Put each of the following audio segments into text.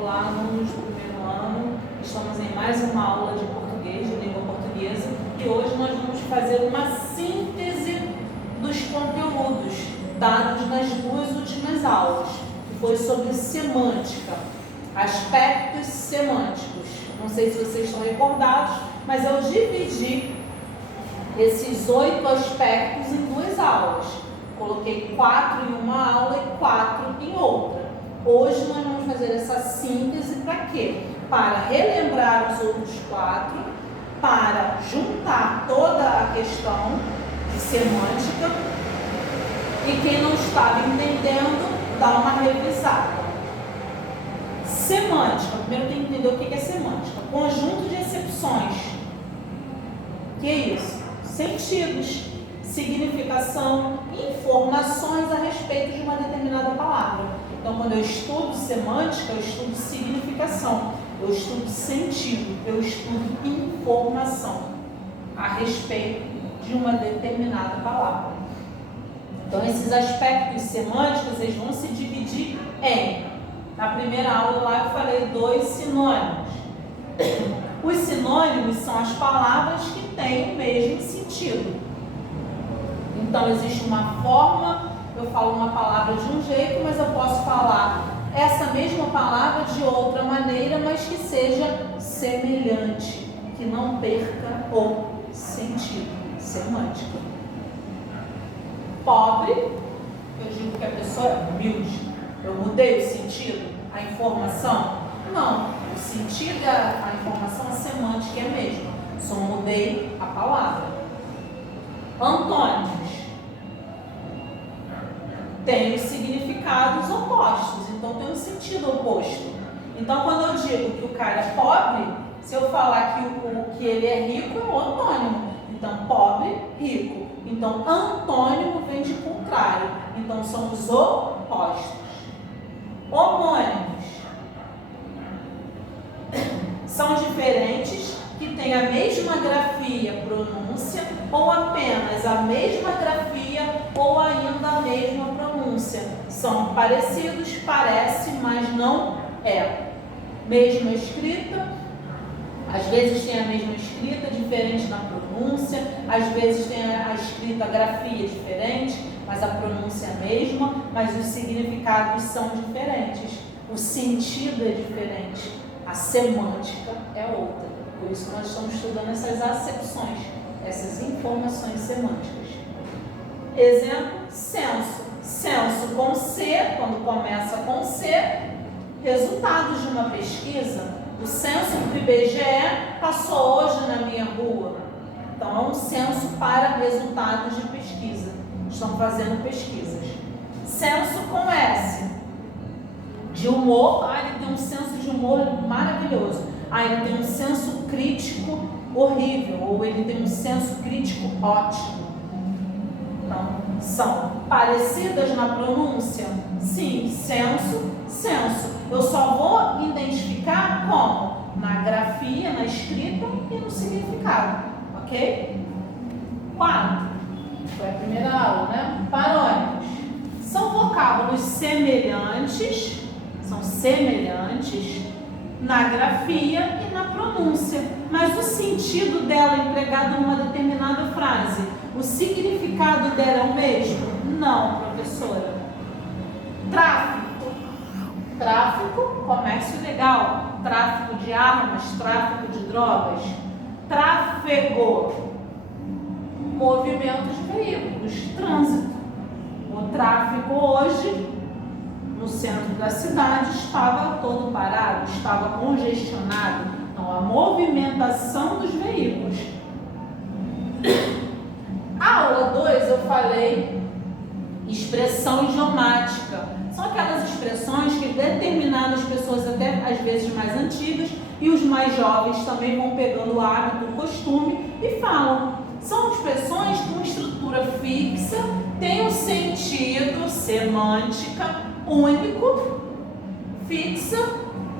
Olá, alunos do primeiro ano. Estamos em mais uma aula de português, de língua portuguesa, e hoje nós vamos fazer uma síntese dos conteúdos dados nas duas últimas aulas, que foi sobre semântica, aspectos semânticos. Não sei se vocês estão recordados, mas eu dividi esses 8 aspectos em duas aulas. Coloquei 4 em uma aula e 4 em outra. Hoje nós vamos fazer essa síntese para quê? Para relembrar os outros 4, para juntar toda a questão de semântica e quem não estava entendendo, dar uma revisada. Semântica, primeiro tem que entender o que é semântica. Conjunto de acepções. O que é isso? Sentidos, significação, informações a respeito de uma determinada palavra. Então, quando eu estudo semântica, eu estudo significação, eu estudo sentido, eu estudo informação a respeito de uma determinada palavra. Então, esses aspectos semânticos, eles vão se dividir em, na primeira aula lá eu falei 2 sinônimos. Os sinônimos são as palavras que têm o mesmo sentido. Então, existe uma forma, eu falo uma palavra de um jeito, mas eu posso falar essa mesma palavra de outra maneira, mas que seja semelhante, que não perca o sentido, semântica. Pobre, eu digo que a pessoa é humilde. Eu mudei o sentido, a informação? Não, o sentido, a informação, a semântica é a mesma, só mudei a palavra. Antônimos tem os significados opostos, então tem um sentido oposto. Então, quando eu digo que o cara é pobre, se eu falar que ele é rico, é o antônimo. Então, pobre, rico. Então, antônimo vem de contrário. Então, são os opostos. Homônimos são diferentes, que têm a mesma grafia, pronúncia, ou apenas a mesma grafia, ou ainda a mesma pronúncia. São parecidos, parece, mas não é. Mesma escrita, às vezes tem a mesma escrita, diferente na pronúncia, às vezes tem a escrita, a grafia diferente, mas a pronúncia é a mesma, mas os significados são diferentes, o sentido é diferente, a semântica é outra. Por isso que nós estamos estudando essas acepções, essas informações semânticas. Exemplo, censo. Censo com C, quando começa com C, resultados de uma pesquisa. O censo do IBGE passou hoje na minha rua. Então, é um censo para resultados de pesquisa. Estão fazendo pesquisas. Censo com S. De humor, ele tem um senso de humor maravilhoso. Ele tem um senso crítico horrível, ou ele tem um senso crítico ótimo. Então, são parecidas na pronúncia? Sim, senso, senso. Eu só vou identificar como? Na grafia, na escrita e no significado, ok? 4. Foi a primeira aula, né? Parônimos. São vocábulos semelhantes, são semelhantes na grafia e na pronúncia, mas o sentido dela empregado numa determinada frase, o significado dela é o mesmo? Não, professora. Tráfico. Tráfico, comércio ilegal. Tráfico de armas, tráfico de drogas. Tráfego, movimento de veículos, trânsito. O tráfego hoje, no centro da cidade, estava todo parado, estava congestionado. Então, a movimentação dos veículos. A aula 2 eu falei expressão idiomática. São aquelas expressões que determinadas pessoas, até às vezes mais antigas, e os mais jovens também vão pegando o hábito, o costume e falam. São expressões com estrutura fixa, têm um sentido, semântica, único, fixa,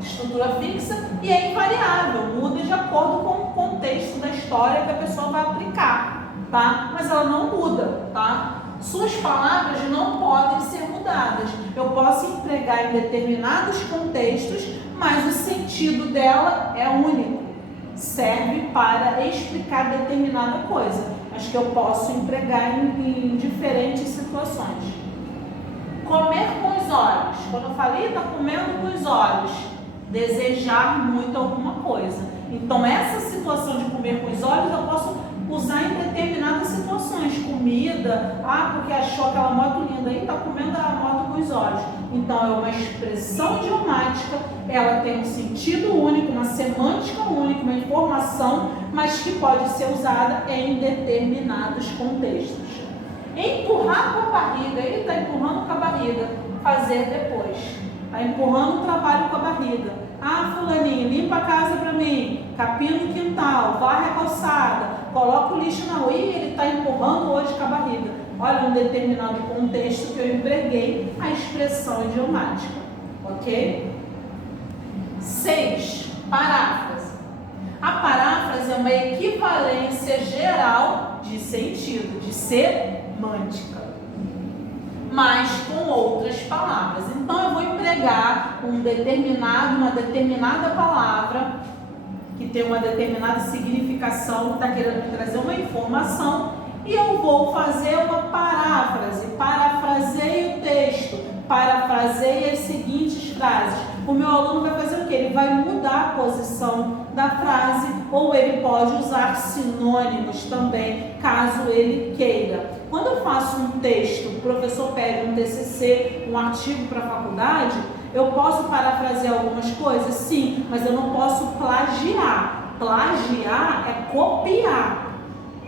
estrutura fixa, e é invariável, muda de acordo com o contexto da história que a pessoa vai aplicar, tá? Mas ela não muda, tá? Suas palavras não podem ser mudadas. mudadas. Eu posso empregar em determinados contextos, mas o sentido dela é único. Serve para explicar determinada coisa, mas que eu posso empregar em diferentes situações. Comer com os olhos. Quando eu falei, está comendo com os olhos. Desejar muito alguma coisa. Então, essa situação de comer com os olhos, eu posso usar em determinadas situações. Comida, porque achou aquela moto linda, aí está comendo a moto com os olhos. Então, é uma expressão idiomática, ela tem um sentido único, uma semântica única, uma informação, mas que pode ser usada em determinados contextos. Empurrar com a barriga, ele está empurrando com a barriga, fazer depois. Está empurrando o trabalho com a barriga. Fulaninho, limpa a casa para mim, capina o quintal, varre a calçada, coloca o lixo na rua. E ele está empurrando hoje com a barriga. Olha, um determinado contexto que eu empreguei a expressão idiomática. Ok? 6. Paráfrase. A paráfrase é uma equivalência geral de sentido, de semântica, mas com outras palavras. Então, eu vou empregar uma determinada palavra que tem uma determinada significação, está querendo me trazer uma informação, e eu vou fazer uma paráfrase. Parafraseio o texto, parafraseie as seguintes frases. O meu aluno vai fazer o quê? Ele vai mudar a posição da frase, ou ele pode usar sinônimos também, caso ele queira. Quando eu faço um texto, o professor pede um TCC, um artigo para a faculdade, eu posso parafrasear algumas coisas? Sim, mas eu não posso plagiar. Plagiar é copiar.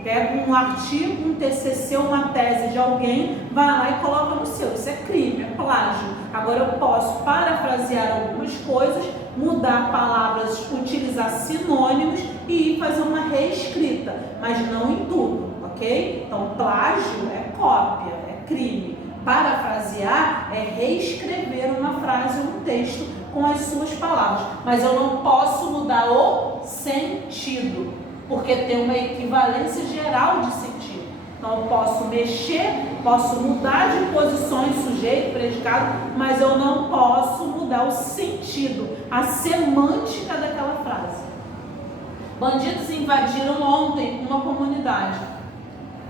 Pega um artigo, um TCC, uma tese de alguém, vai lá e coloca no seu. Isso é crime, é plágio. Agora eu posso parafrasear algumas coisas, mudar palavras, utilizar sinônimos e fazer uma reescrita, mas não em tudo, ok? Então, plágio é cópia, é crime. Parafrasear é reescrever uma frase ou um texto com as suas palavras, mas eu não posso mudar o sentido, porque tem uma equivalência geral de sentido. Então, eu posso mexer, posso mudar de posições, sujeito, predicado, mas eu não posso mudar o sentido, a semântica daquela frase. Bandidos invadiram ontem uma comunidade.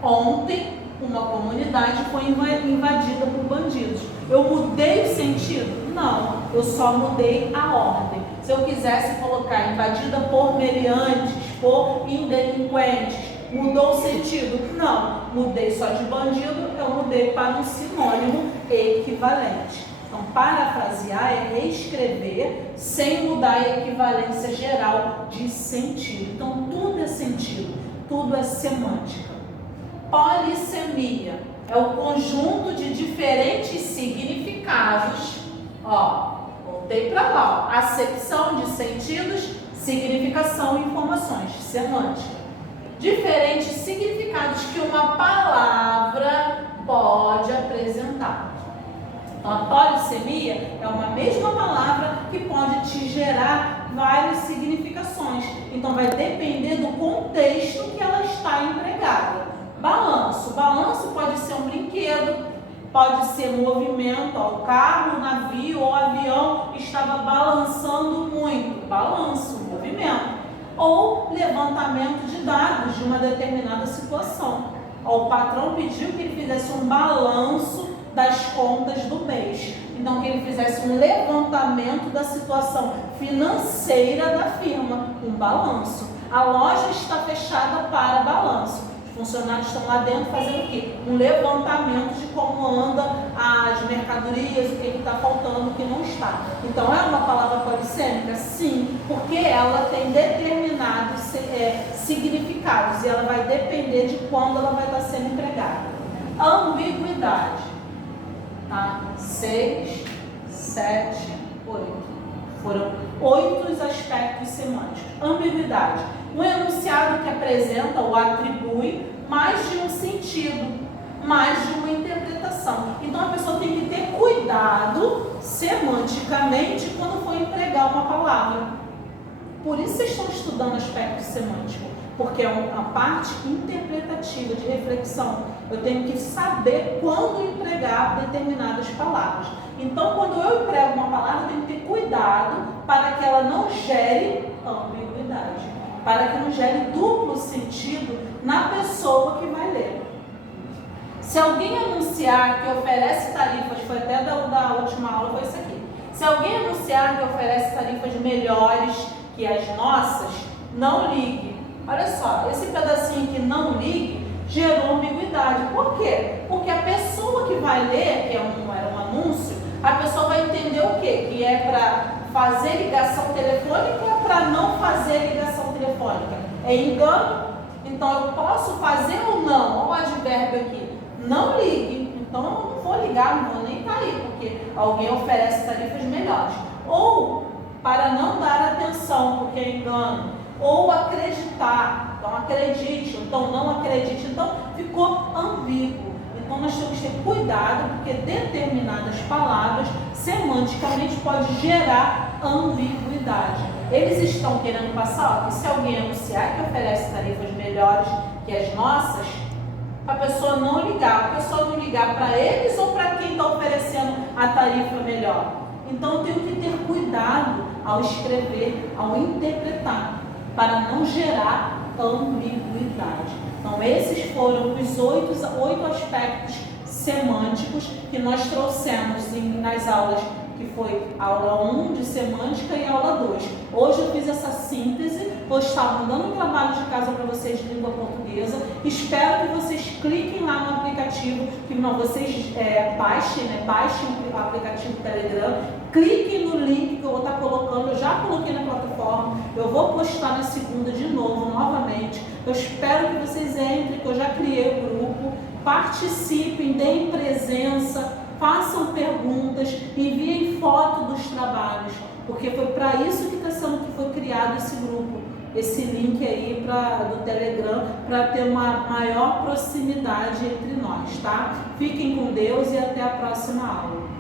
Ontem, uma comunidade foi invadida por bandidos. Eu mudei o sentido? Não, eu só mudei a ordem. Se eu quisesse colocar invadida por meliantes, por delinquentes, mudou o sentido? Não, mudei só de bandido, eu mudei para um sinônimo equivalente. Então, parafrasear é reescrever sem mudar a equivalência geral de sentido. Então, tudo é sentido, tudo é semântica. Polissemia é o conjunto de diferentes significados. Voltei para lá. Acepção de sentidos, significação e informações. Semântica. Diferentes significados que uma palavra pode apresentar. Então, a polissemia é uma mesma palavra que pode te gerar várias significações. Então, vai depender do contexto que ela está empregada. Balanço. Balanço pode ser um brinquedo, pode ser movimento. O carro, o navio ou o avião estava balançando muito. Balanço, movimento. Ou levantamento de dados de uma determinada situação. O patrão pediu que ele fizesse um balanço das contas do mês. Então, que ele fizesse um levantamento da situação financeira da firma. Um balanço. A loja está fechada para balanço. Os funcionários estão lá dentro fazendo o quê? Um levantamento de como anda as mercadorias, o que está faltando, o que não está. Então, é uma palavra polissêmica? Sim, porque ela tem determinados significados e ela vai depender de quando ela vai estar sendo empregada. Ambiguidade. 6, 7, 8. Foram 8 os aspectos semânticos. Ambiguidade. Um enunciado que apresenta ou atribui mais de um sentido, mais de uma interpretação. Então, a pessoa tem que ter cuidado semanticamente quando for empregar uma palavra. Por isso vocês estão estudando aspecto semântico, porque é uma parte interpretativa de reflexão. Eu tenho que saber quando empregar determinadas palavras. Então, quando eu emprego uma palavra, eu tenho que ter cuidado para que ela não gere ambiguidade, para que não gere duplo sentido na pessoa que vai ler. Se alguém anunciar que oferece tarifas, foi até da última aula, foi isso aqui. Se alguém anunciar que oferece tarifas melhores que as nossas, não ligue. Olha só, esse pedacinho aqui, não ligue, gerou ambiguidade. Por quê? Porque a pessoa que vai ler, que era um anúncio, a pessoa vai entender o quê? Que é para fazer ligação telefônica ou é para não fazer ligação telefônica? É engano? Então eu posso fazer ou não? Olha o advérbio aqui. Não ligue. Então eu não vou ligar, não vou nem estar aí, porque alguém oferece tarifas melhores. Ou para não dar atenção, porque é engano. Ou acreditar. Então acredite, então não acredite. Então ficou ambíguo. Então nós temos que ter cuidado, porque determinadas palavras semanticamente pode gerar ambiguidade. Eles estão querendo passar, que se alguém anunciar que oferece tarifas melhores que as nossas, a pessoa não ligar. A pessoa não ligar para eles ou para quem está oferecendo a tarifa melhor. Então eu tenho que ter cuidado ao escrever, ao interpretar, para não gerar ambiguidade. Então esses foram os oito aspectos semânticos que nós trouxemos nas aulas, que foi aula 1 de semântica e aula 2. Hoje eu fiz essa síntese, vou estar mandando um trabalho de casa para vocês de língua portuguesa. Espero que vocês cliquem lá no aplicativo, que vocês baixem o aplicativo Telegram, cliquem no link que eu vou estar colocando, eu já coloquei na plataforma, eu vou postar na segunda de novo, novamente. Eu espero que vocês entrem, que eu já criei o grupo, participem, deem presença, façam perguntas, enviem foto dos trabalhos, porque foi para isso que foi criado esse grupo, esse link aí do Telegram, para ter uma maior proximidade entre nós, tá? Fiquem com Deus e até a próxima aula.